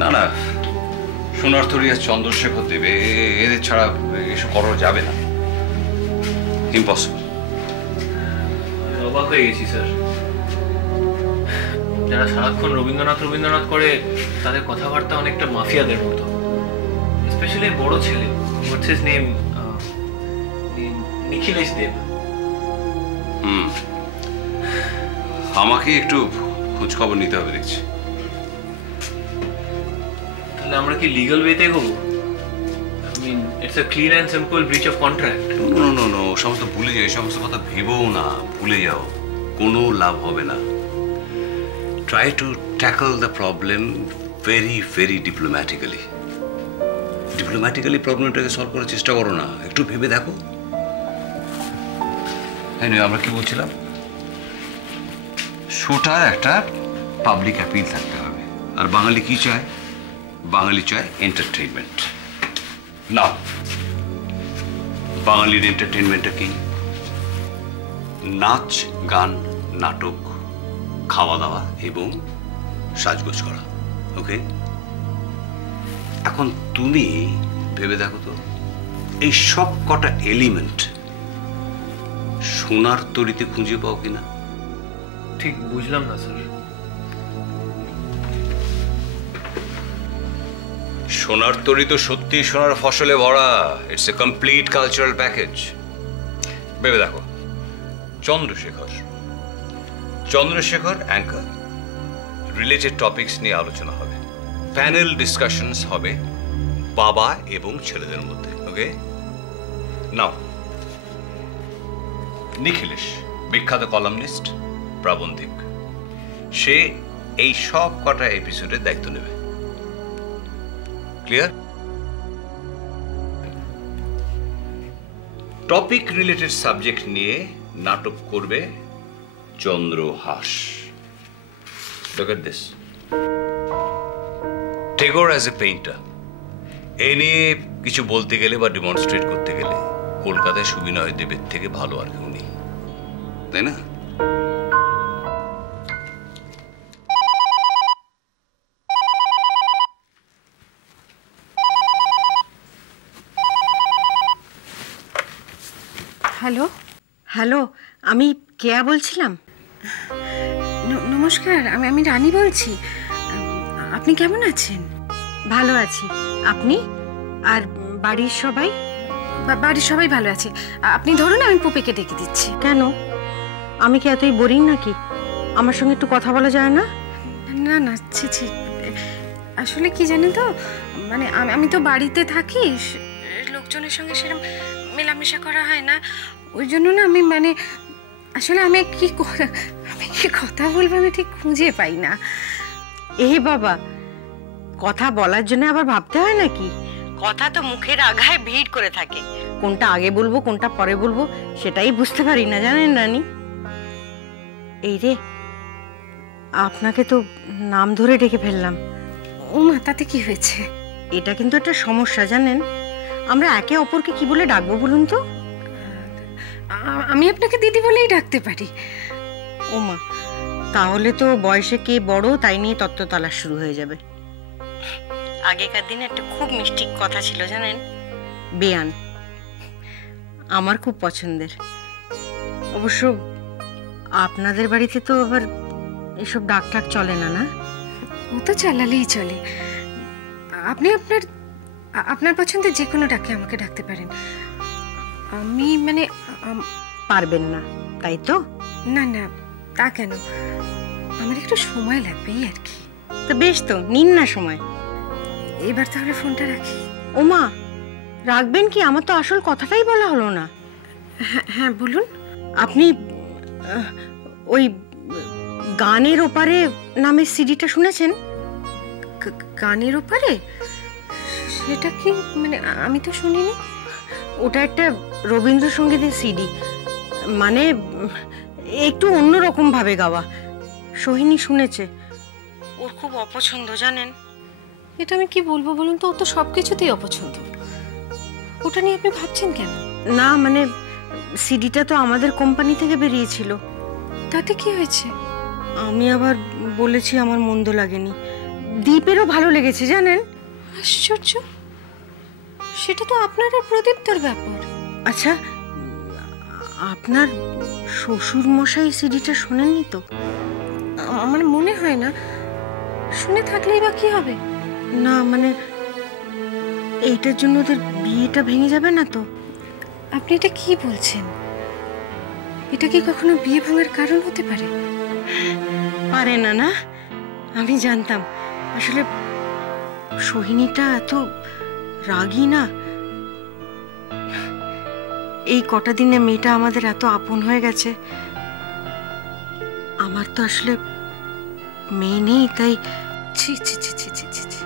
না না, সোনারতরী আর চন্দ্রশেখর দেবে, এদের ছাড়া এসব করা যাবে না। ইম্পসিবল। অবাক হয়ে গেছি স্যার, যারা সারাক্ষণ রবীন্দ্রনাথ রবীন্দ্রনাথ করে তাদের কথাবার্তা অনেকটা মাফিয়াদের মতো। স্পেশালি বড় ছেলে, হোয়াটস হিজ নেম, নিখিলেশ দেব। আমাকে একটু খোঁজ খবর নিতে হবে দেখছি। তাহলে আমরা কি লিগ্যাল ওয়েতে এগোবো? I mean, it's a clear and simple breach of contract. No no no, সমস্ত ভুলে যাও, এই সমস্ত কথা ভেবেও না, ভুলে যাও, কোনো লাভ হবে না। Try to tackle the problem very very diplomatically. Diplomatically প্রবলেমটাকে সলভ করার চেষ্টা করো না, একটু ভেবে দেখো। হ্যাঁ, আমরা কি বলছিলাম? শোটার একটা পাবলিক অ্যাপিল থাকতে হবে। আর বাঙালি কি চায়? বাঙালি চায় এন্টারটেইনমেন্ট। না, বাঙালির এন্টারটেইনমেন্টটা কি? নাচ, গান, নাটক, খাওয়া দাওয়া এবং সাজগোজ করা। ওকে, এখন তুমি ভেবে দেখো তো, এই সব কটা এলিমেন্ট সোনারতরীতে খুঁজে পাও কিনা? ঠিক বুঝলাম না স্যার। সোনারতরী তো সত্যি সোনার ফসলে ভরা। It's a complete cultural package. ভেবে দেখো, চন্দ্রশেখর অ্যাঙ্কার, রিলেটেড টপিকস নিয়ে আলোচনা হবে, প্যানেল ডিসকাশনস হবে বাবা এবং ছেলেদের মধ্যে। ওকে, নাও নিখিলেশ, বিখ্যাত কলামনিস্ট, প্রাবন্ধিক, সে এই সব কটা এপিসোডের দায়িত্ব নেবে। ক্লিয়ার? টপিক রিলেটেড সাবজেক্ট নিয়ে নাটক করবে Chandrahas. Look at this. Tagore as a painter. এই নিয়ে কিছু বলতে গেলে বা ডেমনস্ট্রেট করতে গেলে কলকাতায় সুবিনয় দেবের থেকে ভালো আর কেউ নেই, তাই না? হ্যালো হ্যালো, আমি কেয়া বলছিলাম। নমস্কার, আমি রানী বলছি। আপনি কেমন আছেন? ভালো আছি। আপনি আর বাড়ির সবাই? বাড়ির সবাই ভালো আছে। আপনি ধরুন, আমি পুপেকে ডেকে দিচ্ছি। কেন, আমি কি এতই বোরিং নাকি? আমার সঙ্গে একটু কথা বলা যায় না? না না, ছি, আসলে কি জানেন তো, মানে আমি তো বাড়িতে থাকি, লোকজনের সঙ্গে সেরকম মেলামেশা করা হয় না। ওই জন্য না আমি আসলে আমি কি কথা বলবো আমি ঠিক খুঁজে পাই না। এ বাবা, কথা বলার জন্য আবার ভাবতে হয় নাকি? কথা তো মুখের আগায় ভিড় করে থাকে, কোনটা আগে বলবো কোনটা পরে বলবো সেটাই বুঝতে পারি না, জানেন রানী। এই রে, আপনাকে তো নাম ধরে ডেকে ফেললাম। ও মা, তাতে কি হয়েছে? এটা কিন্তু একটা সমস্যা, জানেন। আমরা একে অপরকে কি বলে ডাকবো বলুন তো? আমি আপনাকে দিদি বলেই ডাকতে পারি। ও মা, তাহলে তো বয়সে কে বড় তাই নিয়ে তত্ত্ব তালাশ শুরু হয়ে যাবে। আগেকার দিনে একটা খুব মিষ্টি কথা ছিল, জানেন, বেয়ান। আমার খুব পছন্দের। অবশ্য আপনাদের বাড়িতে তো আবার এসব ডাক চলে না, না? ও তো চালালেই চলে। আপনি আপনার পছন্দের যে কোনো ডাকে আমাকে ডাকতে পারেন। আমি পারবেন না, তাই তো? না না, তা কেন, আমার একটু সময় লাগবে আর কি। তো বেশ, তো নিন না সময়। এবার তাহলে ফোনটা রাখি। ও মা, রাখবেন কি? আমার তো আসল কথাটাই বলা হলো না। হ্যাঁ বলুন। আপনি ওই গানের ওপারে নামের সিডিটা শুনেছেন? গানের ওপারে? সেটা কি? আমি তো শুনিনি। ওটা একটা রবীন্দ্রসঙ্গীতের সিডি, একটু অন্যরকম ভাবে গাওয়া। সোহিনী শুনেছে, ওর খুব অপছন্দ, জানেন। এটা আমি কি বলবো বলুন তো, ও তো সবকিছুতেই অপছন্দ। ওটা নিয়ে আপনি ভাবছেন কেন? না সিডিটা তো আমাদের কোম্পানি থেকে বেরিয়েছিল। তাতে কি হয়েছে? আমি আবার বলেছি আমার মন্দ লাগেনি, দীপেরও ভালো লেগেছে জানেন। আশ্চর্য, সেটা তো আপনার আর প্রদীপ্তর ব্যাপার। আচ্ছা, আপনার শ্বশুর মশাই সিডিটা শোনেননি তো? আমার মনে হয় না। শুনে থাকলেই বা কি হবে? না মানে এইটার জন্য ওদের বিয়েটা ভেঙে যাবে না তো? আপনি এটা কি বলছেন? এটা কি কখনো বিয়ে ভাঙার কারণ হতে পারে? পারে না না, আমি জানতাম। আসলে সোহিনীটা এত রাগী না। এই কটা দিনে মেয়েটা আমাদের এত আপন হয়ে গেছে। আমার তো আসলে মেয়ে নেই, তাই ছি ছি ছি ছি ছি ছি ছি,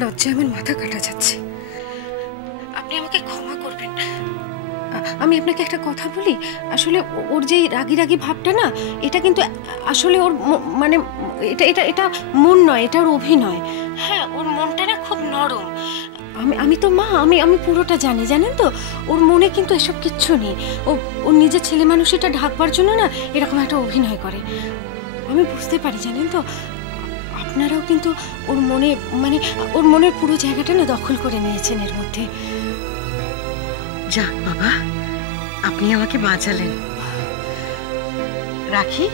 লজ্জায় আমার মাথা কাটা যাচ্ছে। আপনি আমাকে ক্ষমা করবেন। আমি আপনাকে একটা কথা বলি, আসলে ওর যে রাগি রাগি ভাবটা না, এটা কিন্তু আসলে ওর মানে এটা এটা এটা মন নয়, এটা ওর অভিনয়। হ্যাঁ, ওর মনটা না খুব নরম। আমি তো মা, আমি পুরোটা জানি, জানেন তো। ওর মনে কিন্তু এসব কিচ্ছু নেই। ওর নিজের ছেলে মানুষটা ঢাকবার জন্য না এরকম একটা অভিনয় করে। আমি বুঝতে পারি, জানেন তো। আপনারাও কিন্তু ওর মনে মানে ওর মনের পুরো জায়গাটা না দখল করে নিয়েছেন এর মধ্যে। যাক বাবা, আপনি আমাকে বাঁচালেন। রাখি।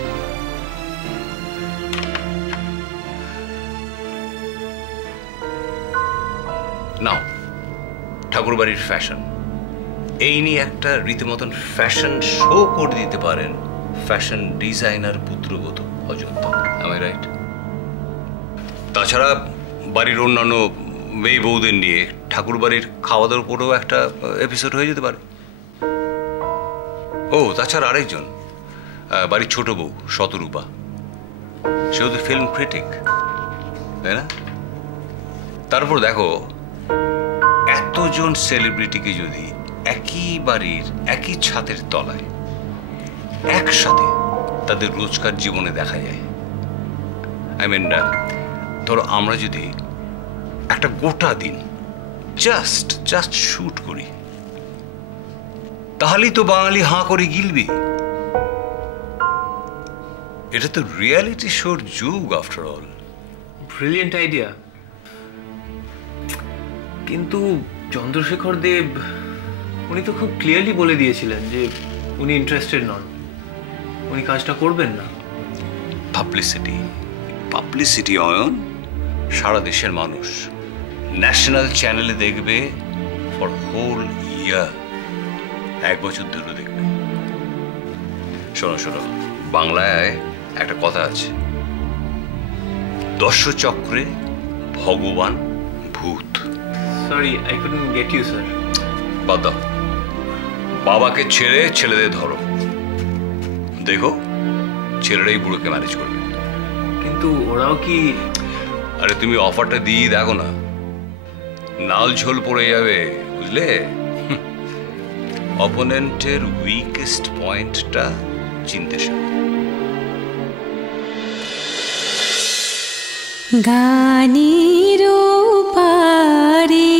নাও, ঠাকুরবাড়ির ফ্যাশন এই নিয়ে একটা রীতিমতন ফ্যাশন শো করে দিতে পারেন ফ্যাশন ডিজাইনার পুত্রবধূ অযোধ্যা। am I right? তাছাড়া বাড়ির অন্যান্য মেয়ে বউদের নিয়ে ঠাকুরবাড়ির খাওয়া দাওয়ার উপরেও একটা এপিসোড হয়ে যেতে পারে। ও তাছাড়া আরেকজন, বাড়ির ছোট বউ শতরূপা, সেও তো ফিল্ম ক্রিটিক, তাই না? তারপর দেখো, এতজন সেলিব্রিটিকে যদি একই বাড়ির একই ছাদের তলায় একসাথে তাদের রোজকার জীবনে দেখা যায়, আই মিন ধরো আমরা যদি একটা গোটা দিন জাস্ট শুট করি, তাহলেই তো বাঙালি হাঁ করে গিলবি। এটা তো রিয়ালিটি শোর যুগ আফটার অল। ব্রিলিয়েন্ট আইডিয়া, কিন্তু চন্দ্রশেখর দেব উনি তো খুব ক্লিয়ারলি বলে দিয়েছিলেন যে উনি ইন্টারেস্টেড নন, উনি কাজটা করবেন না। পাবলিসিটি অয়ন, সারা দেশের মানুষ ন্যাশনাল চ্যানেলে দেখবে ফর হোল ইয়ার, 1 বছর ধরে দেখবে। শোনো, বাংলায় একটা কথা আছে, দর্শচক্রে ভগবান ভূত। Sorry, I couldn't get you sir. বাদ দাও, বাবাকে ছেড়ে ছেলেদের ধরো, দেখো ছেলেরাই বুড়োকে ম্যানেজ করবে। কিন্তু ওরাও কি? আরে তুমি অফারটা দিয়ে দেখো না, নাল ঝোল পড়ে যাবে, বুঝলে? অপোনেন্টের উইকেস্ট পয়েন্টটা চিনতে শেখো। গানের পারে